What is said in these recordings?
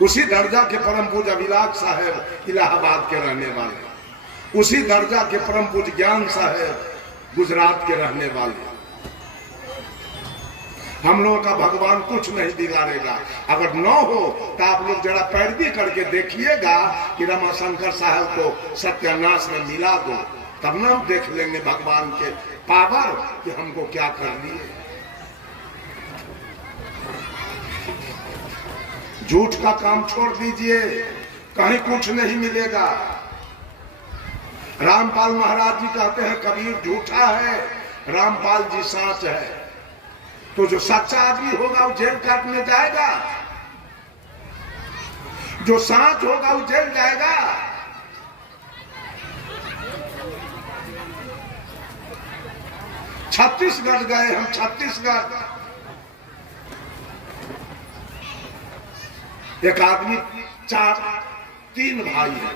उसी दर्जा के परम पूज्य अभिलाष साहब इलाहाबाद के रहने वाले, उसी दर्जा के परम पूज्य ज्ञान साहब गुजरात के रहने वाले। हम लोगों का भगवान कुछ नहीं बिगाड़ेगा। अगर न हो तो आप लोग जरा पैरवी करके देखिएगा कि रमाशंकर साहब को सत्यानाश में मिला दो, तब ना हम देख लेंगे भगवान के पावर कि हमको क्या कर लिए। झूठ का काम छोड़ दीजिए, कहीं कुछ नहीं मिलेगा। रामपाल महाराज जी कहते हैं कबीर झूठा है, रामपाल जी सच है। तो जो सच्चा आदमी होगा वो जेल काटने जाएगा, जो सच होगा वो जेल जाएगा। छत्तीसगढ़ गए हम, छत्तीसगढ़ एक आदमी तीन भाई है,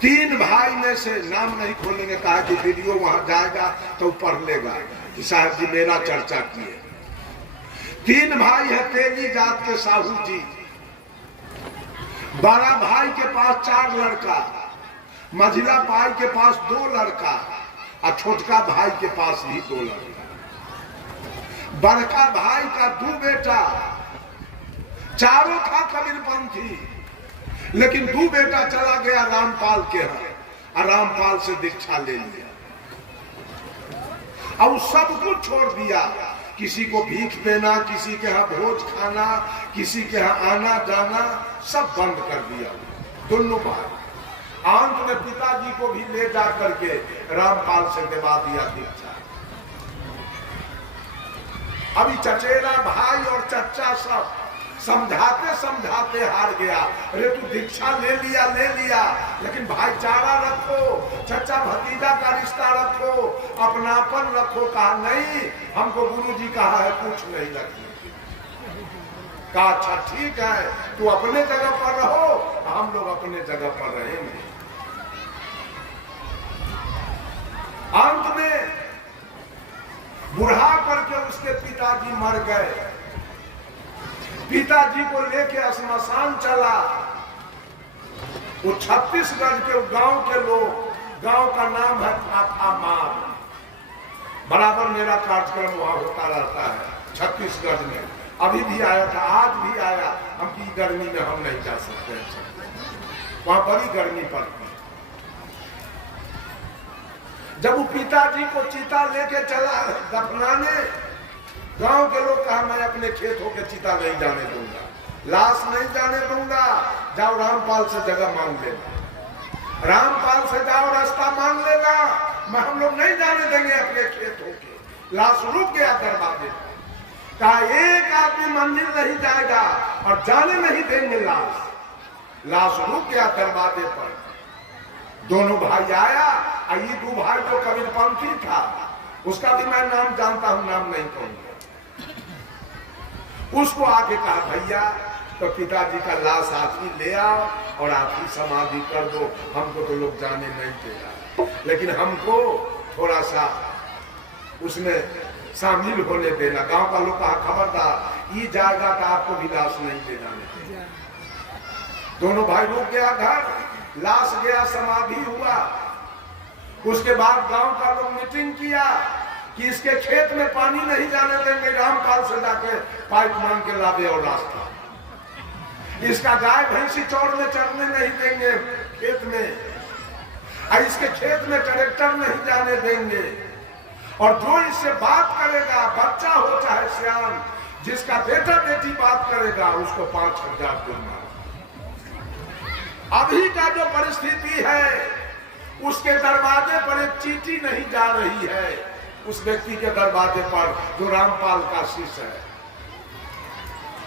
तीन भाई में से नाम नहीं खोलेंगे, कहा कि वीडियो वहां जाएगा तो पढ़ लेगा कि साहब जी मेरा चर्चा किए। तीन भाई है, तेली जात के साहू जी। बड़ा भाई के पास 4 लड़का, मझिला भाई के पास 2 लड़का और छोटका भाई के पास भी 2 लड़का। बड़का भाई का 2 बेटा, चारों था कबीरपंथी, लेकिन 2 बेटा चला गया रामपाल के यहाँ और रामपाल से दीक्षा ले लिया और सब कुछ छोड़ दिया। किसी को भीख देना, किसी के यहाँ भोज खाना, किसी के यहाँ आना जाना सब बंद कर दिया दोनों भाई। अंत में पिताजी को भी ले जा करके रामपाल से दिवा दिया दीक्षा। अभी चचेरा भाई और चच्चा सब समझाते समझाते हार गया। अरे तू दीक्षा ले लिया, लेकिन भाईचारा रखो, चचा भतीजा का रिश्ता रखो, अपनापन रखो। कहा नहीं, हमको गुरुजी कहा है कुछ नहीं रखने। कहा अच्छा ठीक है, तू अपने जगह पर रहो, हम लोग अपने जगह पर रहेंगे। अंत में बुढ़ा करके उसके पिताजी मर गए। पिताजी को लेके श्मशान चला। वो छत्तीसगढ़ के गांव के लोग, गांव का नाम है थाथामार। बराबर मेरा कार्यक्रम वहां होता रहता है छत्तीसगढ़ में। अभी भी आया था, आज भी आया। हम की गर्मी में हम नहीं जा सकते, वहां बड़ी गर्मी पड़ती। जब वो पिताजी को चिता लेके चला दफनाने, गांव के लोग कहा मैं अपने खेत होके चिता नहीं जाने दूंगा, लाश नहीं जाने दूंगा। जाओ रामपाल से जगह मांग लेना, रामपाल से जाओ रास्ता मांग लेना, मैं हम लोग नहीं जाने देंगे अपने खेत होके। लाश रुक गया दरवाजे पर। कहा एक आदमी मंदिर नहीं जाएगा और जाने नहीं देंगे लाश। लाश रुक गया दरवाजे पर। दोनों भाई आया, ये 2 भाई जो कबीरपंथी था, उसका भी मैं नाम जानता हूं, नाम नहीं कहूंगा। उसको आके कहा भैया तो पिताजी का लाश आप ही ले आओ और आप ही समाधि कर दो, हमको तो लोग जाने नहीं देगा, लेकिन हमको थोड़ा सा उसमें शामिल होने देना। गांव का लोग कहा खबरदार, ये जाएगा तो आपको भी लाश नहीं ले जाने। दोनों भाई रुक गया घर, लाश गया, समाधि हुआ। उसके बाद गांव का लोग मीटिंग किया कि इसके खेत में पानी नहीं जाने देंगे, रामपाल से जाके पाइप मांग के लावे और रास्ता। इसका गाय भैंसी चौड़ में चरने नहीं देंगे खेत में, और इसके खेत में ट्रैक्टर नहीं जाने देंगे। और जो इससे बात करेगा, बच्चा हो चाहे सियान, जिसका बेटा बेटी बात करेगा, उसको 5000 दूंगा। अभी का जो परिस्थिति है, उसके दरवाजे पर एक चीटी नहीं जा रही है, उस व्यक्ति के दरवाजे पर जो रामपाल का शिष्य है।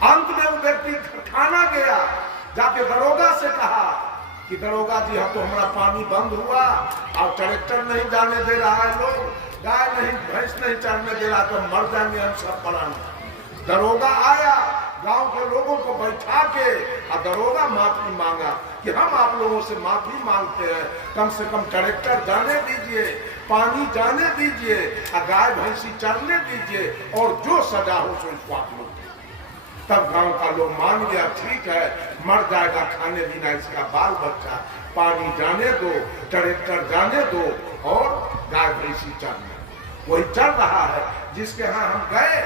अंत में वो व्यक्ति थाना गया, जाके दरोगा से कहा कि दरोगा जी हम तो हमारा पानी बंद हुआ और ट्रैक्टर नहीं जाने दे रहा है, लोग गाय नहीं भैंस नहीं चढ़ने दे रहा, तो मर जाएंगे हम सब पराने। दरोगा आया, गांव के लोगों को बैठा के और दरोगा माफी मांगा कि हम आप लोगों से माफी मांगते हैं, कम से कम ट्रैक्टर जाने दीजिए, पानी जाने दीजिए, गाय भैंसी चरने दीजिए, और जो सजा हो सो इसको आप लोग। तब गांव का लोग मान गया, ठीक है मर जाएगा खाने बिना इसका बाल बच्चा, पानी जाने दो, ट्रैक्टर जाने दो और गाय भैंसी चलने। वही चल रहा है। जिसके यहाँ हम गए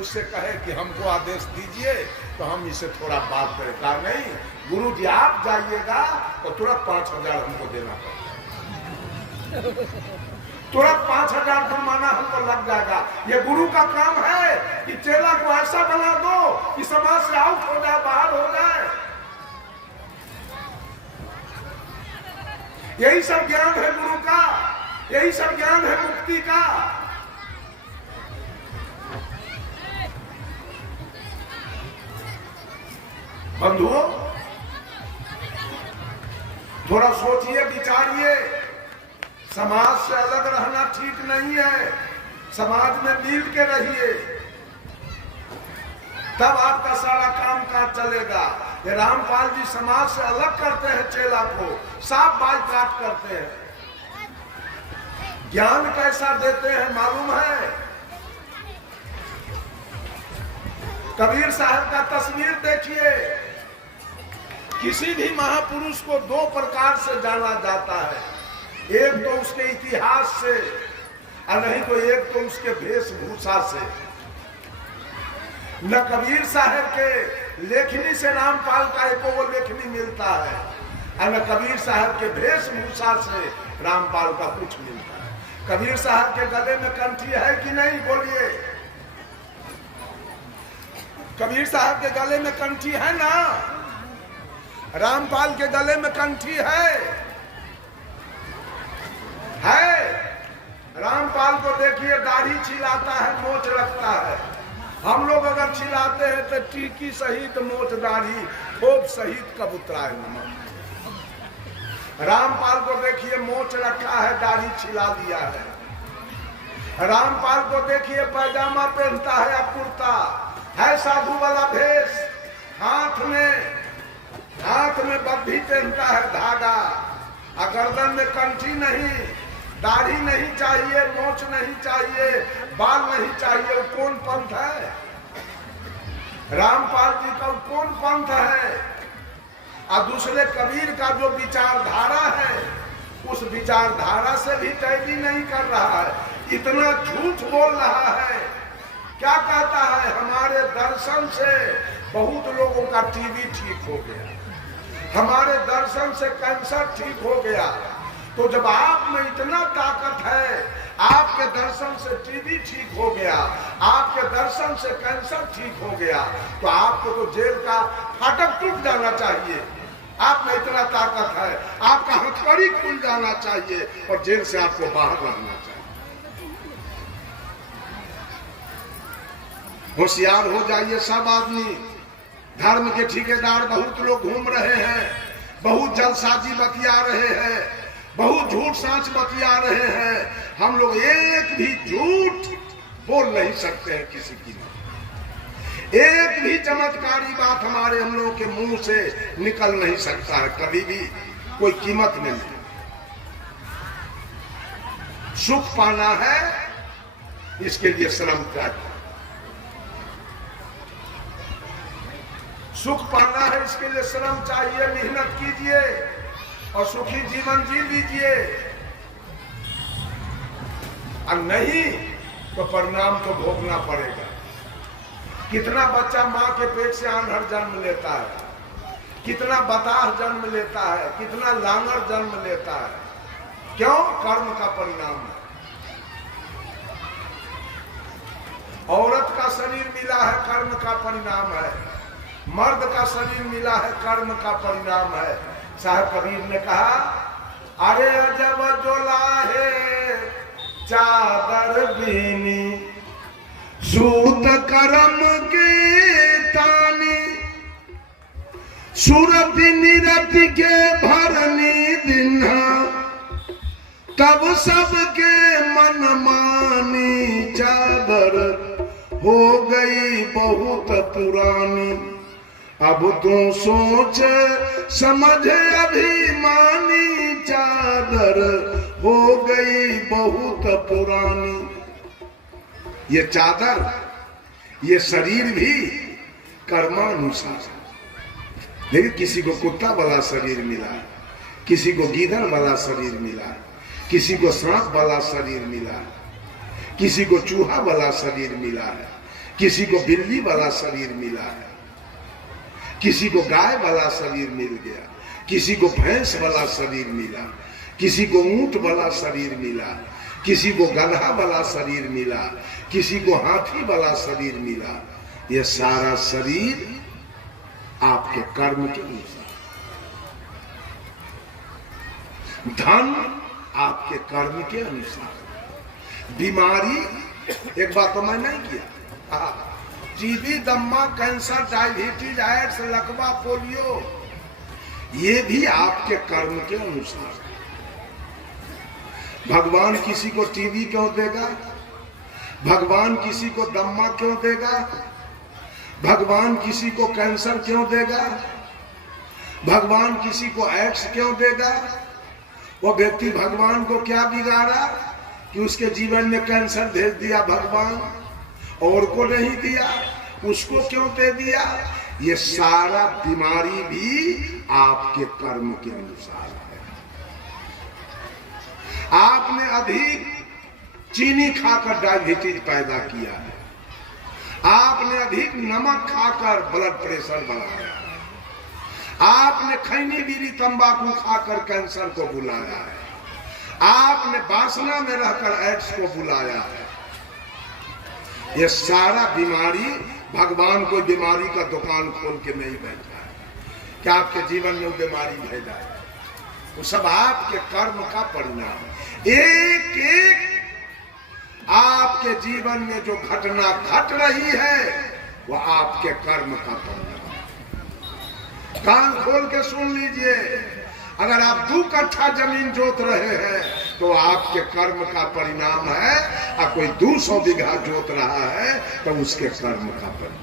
उससे कहे कि हमको आदेश दीजिए तो हम इसे थोड़ा बात करें। कहा नहीं गुरु जी आप जाइएगा तो तुरंत 5,000 हमको देना पड़ेगा, तुरंत 5,000 जुर्माना हमको लग जाएगा। ये गुरु का काम है कि चेला को ऐसा बना दो कि समाज से आउट हो जाए, बाहर हो जाए। यही सब ज्ञान है गुरु का, यही सब ज्ञान है मुक्ति का। बंधुओं थोड़ा सोचिए, विचारिए। समाज से अलग रहना ठीक नहीं है, समाज में मिल के रहिए, तब आपका सारा काम काज चलेगा। ये रामपाल जी समाज से अलग करते हैं, चेला को साफ बाइकाट करते हैं। ज्ञान कैसा देते हैं मालूम है? कबीर साहब का तस्वीर देखिए। किसी भी महापुरुष को दो प्रकार से जाना जाता है, एक तो उसके इतिहास से और नहीं तो एक तो उसके वेशभूषा से। न कबीर साहब के लेखनी से रामपाल का एक वो लेखनी मिलता है और न कबीर साहब के वेशभूषा से रामपाल का कुछ मिलता है। कबीर साहब के गले में कंठी है कि नहीं बोलिए? कबीर साहब के गले में कंठी है ना? रामपाल के गले में कंठी है। रामपाल को देखिए दाढ़ी छिलाता है, मोछ रखता है। हम लोग अगर छिलाते हैं तो टीकी सहित मोछ दाढ़ी खूब सहित कबूतरा है नमक। रामपाल को देखिए मोछ रखा है, दाढ़ी छिला दिया है। रामपाल को देखिए पैजामा पहनता है या कुर्ता है, साधु वाला भेष, हाथ में बद्धी पहनता है धागा, गर्दन में कंठी नहीं, दाढ़ी नहीं चाहिए, मोछ नहीं चाहिए, बाल नहीं चाहिए। वो कौन पंथ है? रामपाल जी का कौन पंथ है? और दूसरे कबीर का जो विचारधारा है उस विचारधारा से भी टैली नहीं कर रहा है, इतना झूठ बोल रहा है। क्या कहता है? हमारे दर्शन से बहुत लोगों का टीबी ठीक हो गया, हमारे दर्शन से कैंसर ठीक हो गया। तो जब आप में इतना ताकत है, आपके दर्शन से टीबी ठीक हो गया, आपके दर्शन से कैंसर ठीक हो गया, तो आपको तो जेल का फाटक टूट जाना चाहिए। आप में इतना ताकत है, आपका हथकड़ी खुल जाना चाहिए और जेल से आपको बाहर रहना चाहिए। होशियार हो जाइए सब आदमी। धर्म के ठेकेदार बहुत लोग घूम रहे हैं, बहुत जलसाजी बतिया रहे हैं, बहुत झूठ सांच बतिया रहे हैं। हम लोग एक भी झूठ बोल नहीं सकते हैं किसी की। एक भी चमत्कारी बात हमारे हम लोगों के मुंह से निकल नहीं सकता है, कभी भी कोई कीमत में नहीं। सुख पाना है इसके लिए श्रम चाहिए, सुख पाना है इसके लिए श्रम चाहिए, मेहनत कीजिए और सुखी जीवन जी लीजिए। और नहीं तो परिणाम तो भोगना पड़ेगा। कितना बच्चा माँ के पेट से आंधर जन्म लेता है, कितना बताह जन्म लेता है, कितना लांगर जन्म लेता है। क्यों? कर्म का परिणाम है। औरत का शरीर मिला है, कर्म का परिणाम है। मर्द का शरीर मिला है, कर्म का परिणाम है। साहब कबीर ने कहा, अरे अजब जोलाहे चादर बीनी, सूत कर्म के तानी, सूरति निरति के भरनी दिन्हा, तब सबके मन मानी चादर हो गई बहुत पुरानी। अब तो सोच समझ अभिमानी, चादर हो गई बहुत पुरानी। ये चादर, ये शरीर भी कर्मानुसार। देखिए, किसी को कुत्ता वाला शरीर मिला, किसी को गीदड़ वाला शरीर मिला, किसी को सांप वाला शरीर मिला, किसी को चूहा वाला शरीर मिला है, किसी को बिल्ली वाला शरीर मिला है, किसी को गाय वाला शरीर मिल गया, किसी को भैंस वाला शरीर मिला, किसी को ऊंट वाला शरीर मिला, किसी को गधा वाला शरीर मिला, किसी को हाथी वाला शरीर मिला। ये सारा शरीर आपके कर्म के अनुसार। धन आपके कर्म के अनुसार। बीमारी, एक बात तो मैं नहीं किया, टीबी, दम्मा, कैंसर, डायबिटीज, एड्स, लकवा, पोलियो, ये भी आपके कर्म के अनुसार। भगवान किसी को टीबी क्यों देगा? भगवान किसी को दम्मा क्यों देगा? भगवान किसी को कैंसर क्यों देगा? भगवान किसी को एड्स क्यों देगा? वो व्यक्ति भगवान को क्या बिगाड़ा कि उसके जीवन में कैंसर भेज दिया भगवान, और को नहीं दिया, उसको क्यों दे दिया? ये सारा बीमारी भी आपके कर्म के अनुसार है। आपने अधिक चीनी खाकर डायबिटीज पैदा किया है, आपने अधिक नमक खाकर ब्लड प्रेशर बढ़ाया, आपने खैनी बीड़ी तंबाकू खाकर कैंसर को बुलाया है, आपने वासना में रहकर एड्स को बुलाया है। ये सारा बीमारी, भगवान कोई बीमारी का दुकान खोल के नहीं बैठा है क्या आपके जीवन में वो बीमारी भेजा है? वो सब आपके कर्म का परिणाम है। एक एक आपके जीवन में जो घटना घट रही है वो आपके कर्म का परिणाम है। कान खोल के सुन लीजिए, अगर आप 2 कट्ठा जमीन जोत रहे हैं तो आपके कर्म का परिणाम है, और कोई 200 बीघा जोत रहा है तो उसके कर्म का परिणाम।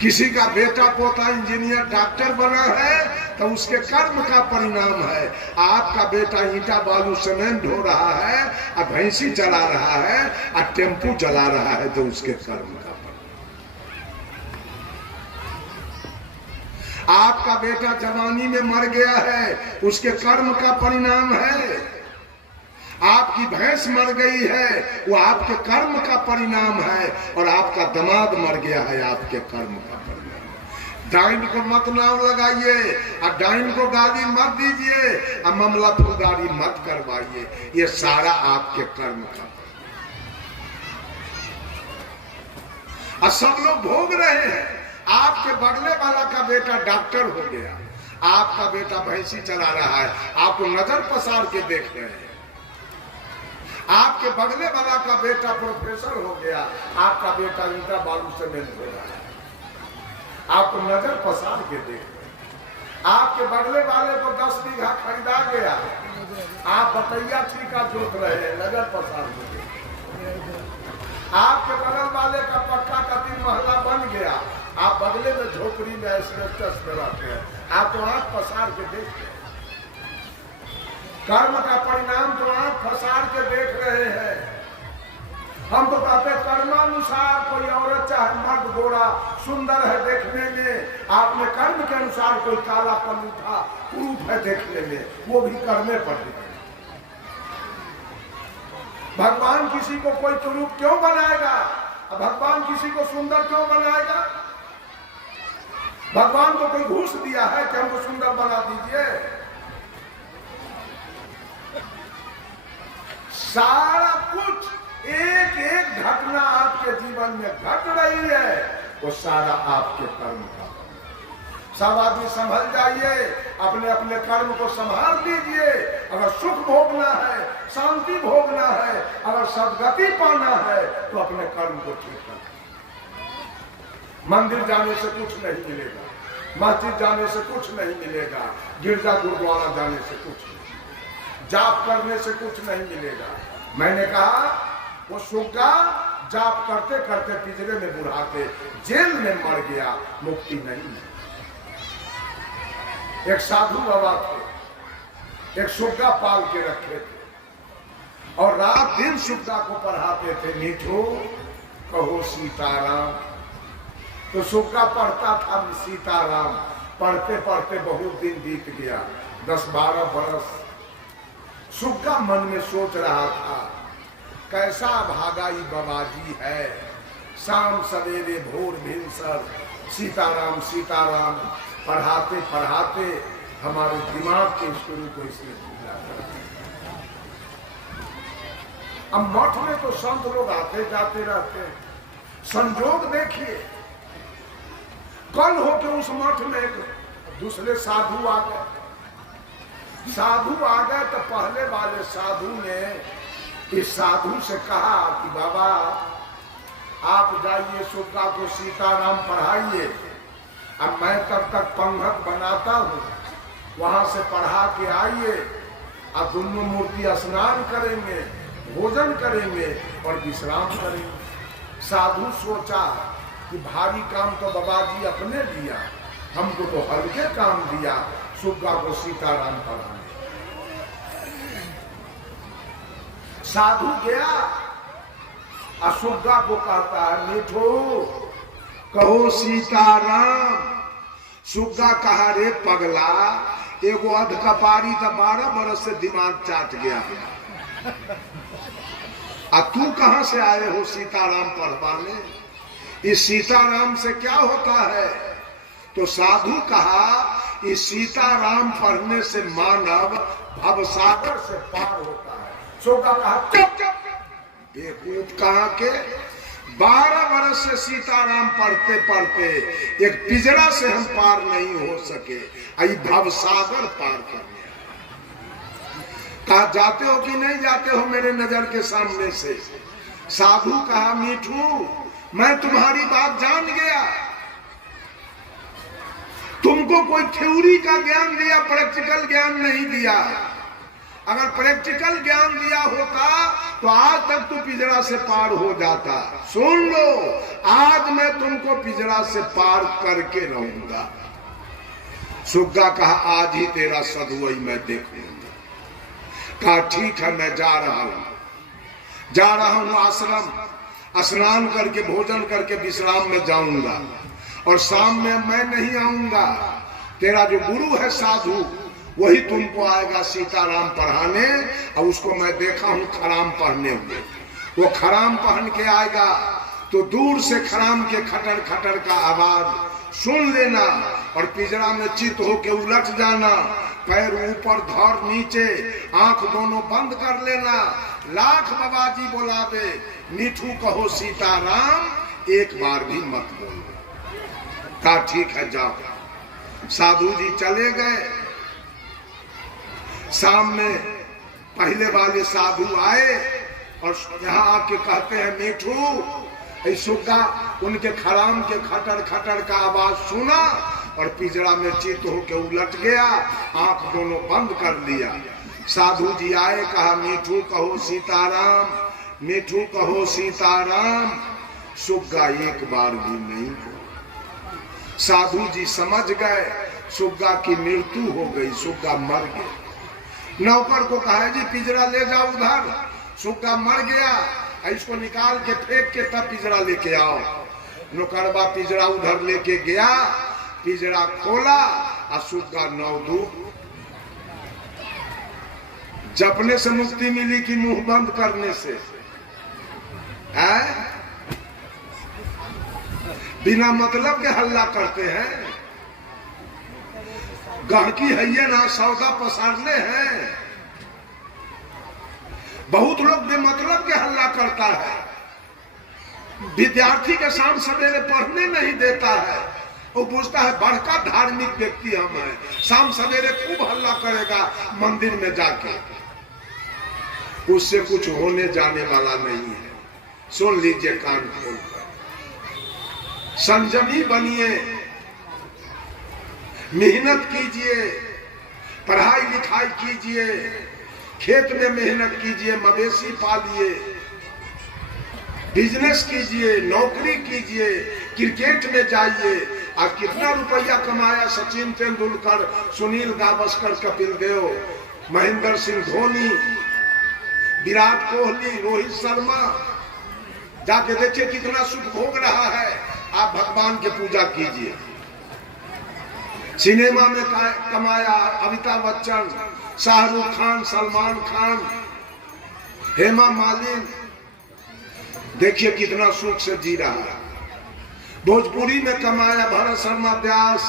किसी का बेटा पोता इंजीनियर डॉक्टर बना है तो उसके कर्म का परिणाम है। आपका बेटा ईंटा बालू सीमेंट ढो रहा है और भैंसी चला रहा है और टेम्पू चला रहा है तो उसके कर्म का परिणाम। आपका बेटा जवानी में मर गया है, उसके कर्म का परिणाम है। आपकी भैंस मर गई है, वो आपके कर्म का परिणाम है। और आपका दामाद मर गया है, आपके कर्म का परिणाम। डाइन को मत नाम लगाइए और डाइन को गाली मत दीजिए और मामला फौजदारी मत करवाइए, ये सारा आपके कर्म का परिणाम। और सब लोग भोग रहे हैं। आपके बगले वाला का बेटा डॉक्टर हो गया, आपका बेटा भैंसी चला रहा है, आपको नजर पसार के देख रहे हैं। आपके बगले वाला का बेटा प्रोफेसर हो गया, आपका बेटा ईंटा बालू से मिल रहा है, आपको नजर पसार के देख रहे हैं। आपके बगले वाले को 10 बीघा खरीदा गया, आप बतैया ठीका जोत रहे हैं, नजर पसार के देख रहे हैं। आपके बगल वाले का पक्का का 3 महला बन गया, आप बगले में झोपड़ी में एस्बेस्टस में रहते हैं, आप तो आंख पसार के देखते हैं। कर्म का परिणाम तो आंख पसार के देख रहे हैं। हम तो कहते हैं कर्मानुसार, कोई औरत चाहे मर्द गोरा सुंदर है देखने में, आपने कर्म के अनुसार कोई काला कलूठा कुरूप है देखने में, वो भी करने पर है। भगवान किसी को कोई कुरूप क्यों बनाएगा? भगवान किसी को सुंदर क्यों बनाएगा? भगवान को कोई घूस दिया है कि हमको सुंदर बना दीजिए? सारा कुछ, एक एक घटना आपके जीवन में घट रही है, वो सारा आपके कर्म का। सब आदमी संभल जाइए, अपने अपने कर्म को संभाल लीजिए। अगर सुख भोगना है, शांति भोगना है, अगर सदगति पाना है तो अपने कर्म को ठीक कर। मंदिर जाने से कुछ नहीं मिलेगा, मस्जिद जाने से कुछ नहीं मिलेगा, गिरजा गुरुद्वारा जाने से कुछ नहीं, जाप करने से कुछ नहीं मिलेगा। मैंने कहा वो सुग्गा जाप करते करते पिंजरे में बुढ़ाते जेल में मर गया, मुक्ति नहीं है। एक साधु बाबा थे, एक सुग्गा पाल के रखे थे और रात दिन सुग्गा को पढ़ाते थे, मीठो कहो सीताराम, तो सुग्गा पढ़ता था सीताराम। पढ़ते पढ़ते बहुत दिन बीत गया, 10-12 बरस। सुग्गा मन में सोच रहा था, कैसा भागाई बाबाजी है, शाम सवेरे भोर भिनसर सीताराम सीताराम पढ़ाते पढ़ाते हमारे दिमाग के स्कूल को इसने भूला कर दिया। अब मठ में तो संत लोग आते जाते रहते हैं। संजोग देखिए, कल हो के उस मठ में एक दूसरे साधु आ गए। साधु आ गए तो पहले वाले साधु ने इस साधु से कहा कि बाबा आप जाइए सुग्गा को सीताराम पढ़ाइए, अब मैं तब तक पंगत बनाता हूँ, वहां से पढ़ा के आइए, अब दोनों मूर्ति स्नान करेंगे, भोजन करेंगे और विश्राम करेंगे। साधु सोचा कि भारी काम तो बाबा जी अपने दिया, हमको तो हल्के काम दिया, सुग्गा को सीताराम पढ़ाने। साधु गया, सुग्गा को कहता है मीठो कहो सीताराम। सुग्गा कहा रे पगला, एगो अध कपारी का 12 बरस से दिमाग चाट गया, तू कहां से आए हो सीताराम पढ़वाने? इस सीताराम से क्या होता है? तो साधु कहा इस सीताराम पढ़ने से मानव भवसागर से पार होता है। सुग्गा कहा चुप चुप, बेवकूफ कहां के, 12 बरस से सीताराम पढ़ते पढ़ते एक पिंजरा से हम पार नहीं हो सके, आई भवसागर पार करने। कहा जाते हो कि नहीं जाते हो मेरे नजर के सामने से? साधु कहा मीठू मैं तुम्हारी बात जान गया, तुमको कोई थ्योरी का ज्ञान दिया, प्रैक्टिकल ज्ञान नहीं दिया। अगर प्रैक्टिकल ज्ञान दिया होता तो आज तक तू पिंजरा से पार हो जाता। सुन लो, आज मैं तुमको पिंजरा से पार करके रहूंगा। सुग्गा कहा आज ही तेरा सदुवई मैं देखूंगा। कहा ठीक है मैं जा रहा हूं आश्रम, स्नान करके भोजन करके विश्राम में जाऊंगा और शाम में मैं नहीं आऊंगा। तेरा जो गुरु है साधु वही तुमको आएगा सीताराम पढ़ाने, और उसको मैं देखा हूं खराम पहने हुए। वो खराम पहन के आएगा तो दूर से खराम के खटर खटर का आवाज सुन लेना और पिंजरा में चित होके उलट जाना, पैर ऊपर धर नीचे, आंख दोनों बंद कर लेना। लाख बाबाजी बोलावे मीठू कहो सीताराम, एक बार भी मत बोलो। कहा ठीक है जाओ। साधु जी चले गए। शाम में पहले वाले साधु आए और यहाँ आके कहते हैं मीठू, सुग्गा उनके खराम के खटर खटर का आवाज सुना और पिंजरा में चित होके उलट गया, आंख दोनों बंद कर लिया। साधु जी आए, कहा मीठू कहो सीताराम, मीठू कहो सीताराम। सुग्गा एक बार भी नहीं बोला। साधु जी समझ गए सुग्गा की मृत्यु हो गई, सुग्गा मर गया। नौकर को कहा जी पिंजरा ले जाओ उधर, सुग्गा मर गया, इसको निकाल के फेंक के तब पिंजरा लेके आओ। नौकरबा पिंजरा उधर लेके गया, पिंजरा खोला और सुग्गा नवदूत। जपने से मुक्ति मिली कि मुंह बंद करने से? है बिना मतलब के हल्ला करते हैं। गहकी है ये ना, सौदा पसारने हैं। बहुत लोग बेमतलब के हल्ला करता है, विद्यार्थी के शाम सवेरे पढ़ने नहीं देता है। वो पूछता है बड़का धार्मिक व्यक्ति हम हैं, शाम सवेरे खूब हल्ला करेगा मंदिर में जाके, उससे कुछ होने जाने वाला नहीं है। सुन लीजिए कान खोलकर, संयमी बनिए, मेहनत कीजिए, पढ़ाई लिखाई कीजिए, खेत में मेहनत कीजिए, मवेशी पालिए, बिजनेस कीजिए, नौकरी कीजिए, क्रिकेट में जाइए। और कितना रुपया कमाया सचिन तेंदुलकर, सुनील गावस्कर, कपिल देव, महेंद्र सिंह धोनी, विराट कोहली, रोहित शर्मा। जाके देखिए कितना सुख भोग रहा है। आप भगवान की पूजा कीजिए। सिनेमा में कमाया अमिताभ बच्चन, शाहरुख खान, सलमान खान, हेमा मालिनी, देखिए कितना सुख से जी रहा है। भोजपुरी में कमाया भरत शर्मा व्यास,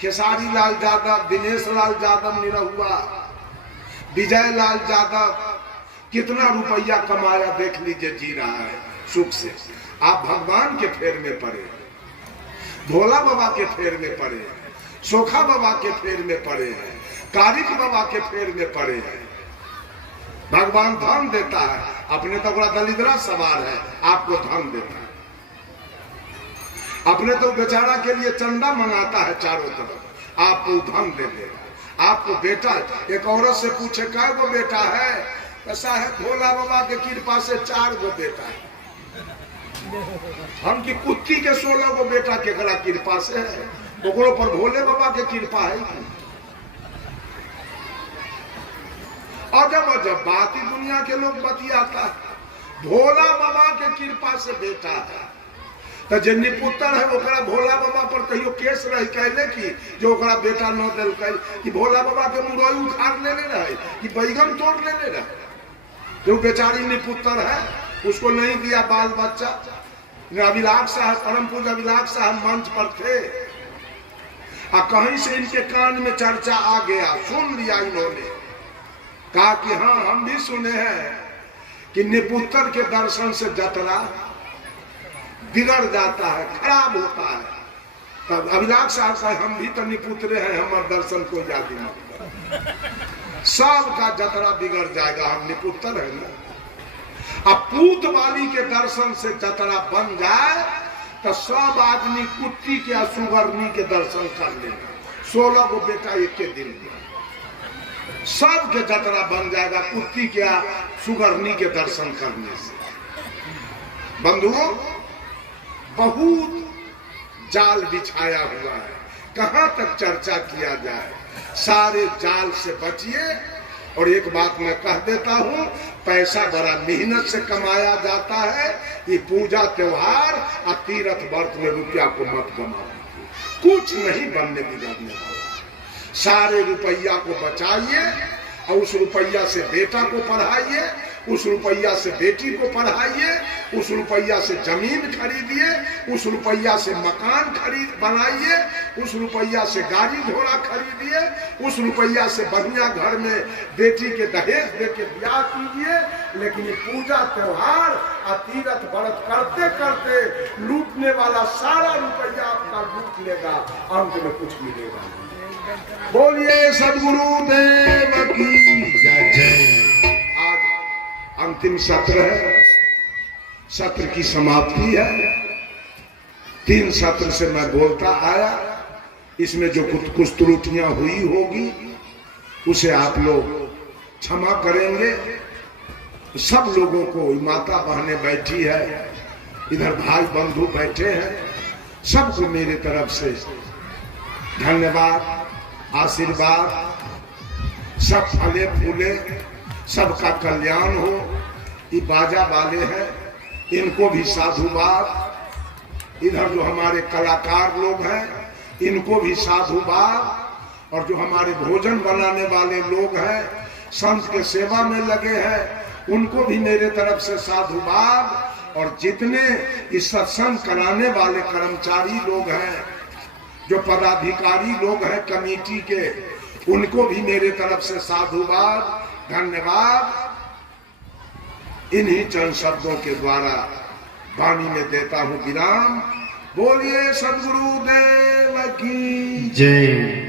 खेसारी लाल यादव, दिनेश लाल यादव निरहुआ, विजय लाल यादव, कितना रुपया कमाया देख लीजिए, जी रहा है सुख से। आप भगवान के फेर में पड़े, भोला बाबा के फेर में पड़े, सोखा बाबा के फेर में पड़े हैं, कारिक बाबा के फेर में पड़े हैं। भगवान धन देता है, अपने तो बड़ा दलिद्रा सवार है, आपको धन देता है। अपने तो बेचारा के लिए चंदा मंगाता है चारों तरफ, आपको धन दे देगा। आपको बेटा, एक औरत से पूछे कै गो बेटा है, ऐसा है भोला बाबा के कृपा से 4 गो बेटा है। हम की कुत्ती के 16 गो बेटा केकरा कृपा से है, ओकरो पर भोले बाबा के कृपा है। अजब अजब बात ही दुनिया के लोग बतियाता है। भोला बाबा के कृपा से बेटा है, तो जे निपुत्र है ओकरा भोला बाबा पर कहियो केस रही कहले कि जो ओकरा बेटा न दिल कि भोला बाबा के मुरई उखाड़ लेने रहे कि बैगन तोड़ लेने रहे। जो बेचारी निपुत्र है, उसको नहीं दिया बाल बच्चा। अभिलाष साहब, परम पूज्य अभिलाष साहब मंच पर थे, कहीं से इनके कान में चर्चा आ गया, सुन लिया इन्होंने, कहा कि हाँ हम भी सुने हैं कि निपुत्र के दर्शन से जतरा बिगड़ जाता है, खराब होता है। तब अभिलाष साहब साहब हम भी तो निपुत्र हैं, हमारे दर्शन को याद नहीं, सबका जतरा बिगड़ जाएगा, हम निपुत्र है ना। अब पूत वाली के दर्शन से जतरा बन जाए तो सब आदमी कुत्ती के सुगरनी के दर्शन कर लेगा। 16 गो बेटा एक के दिन में सब के जतरा बन जाएगा कुत्ती के सुगरनी के दर्शन करने से। बंधुओं, बहुत जाल बिछाया हुआ है, कहां तक चर्चा किया जाए। सारे जाल से बचिए। और एक बात मैं कह देता हूं, पैसा बड़ा मेहनत से कमाया जाता है। ये पूजा त्योहार और तीर्थ व्रत में रुपया को मत कमाओ, कुछ नहीं बनने बिगाड़ने वाला। सारे रुपया को बचाइए और उस रुपया से बेटा को पढ़ाइए, उस रुपया से बेटी को पढ़ाइए, उस रुपया से जमीन खरीदिए, उस रुपया से मकान बनाइए, उस रुपया से गाड़ी घोड़ा खरीदिए, उस रुपया से बढ़िया घर में बेटी के दहेज दे के ब्याह कीजिए। लेकिन पूजा त्योहार और तीर्थ व्रत करते करते लूटने वाला सारा रुपया आपका लूट लेगा, अंत में कुछ मिलेगा। बोलिए सद्गुरु देव की जय। अंतिम सत्र है, सत्र की समाप्ति है। 3 सत्र से मैं बोलता आया, इसमें जो कुछ त्रुटियां हुई होगी उसे आप लोग क्षमा करेंगे। सब लोगों को, माता बहनें बैठी है, इधर भाई बंधु बैठे हैं, सबको मेरे तरफ से धन्यवाद, आशीर्वाद। सब फले फूले, सबका कल्याण हो। ये बाजा वाले हैं, इनको भी साधुवाद। इधर जो हमारे कलाकार लोग हैं, इनको भी साधुवाद। और जो हमारे भोजन बनाने वाले लोग हैं, संत के सेवा में लगे हैं, उनको भी मेरे तरफ से साधुवाद। और जितने इस सत्संग कराने वाले कर्मचारी लोग हैं, जो पदाधिकारी लोग हैं कमेटी के, उनको भी मेरे तरफ से साधुवाद, धन्यवाद। इन्हीं चंद शब्दों के द्वारा वाणी में देता हूं विराम। बोलिए सद्गुरु देव की जय।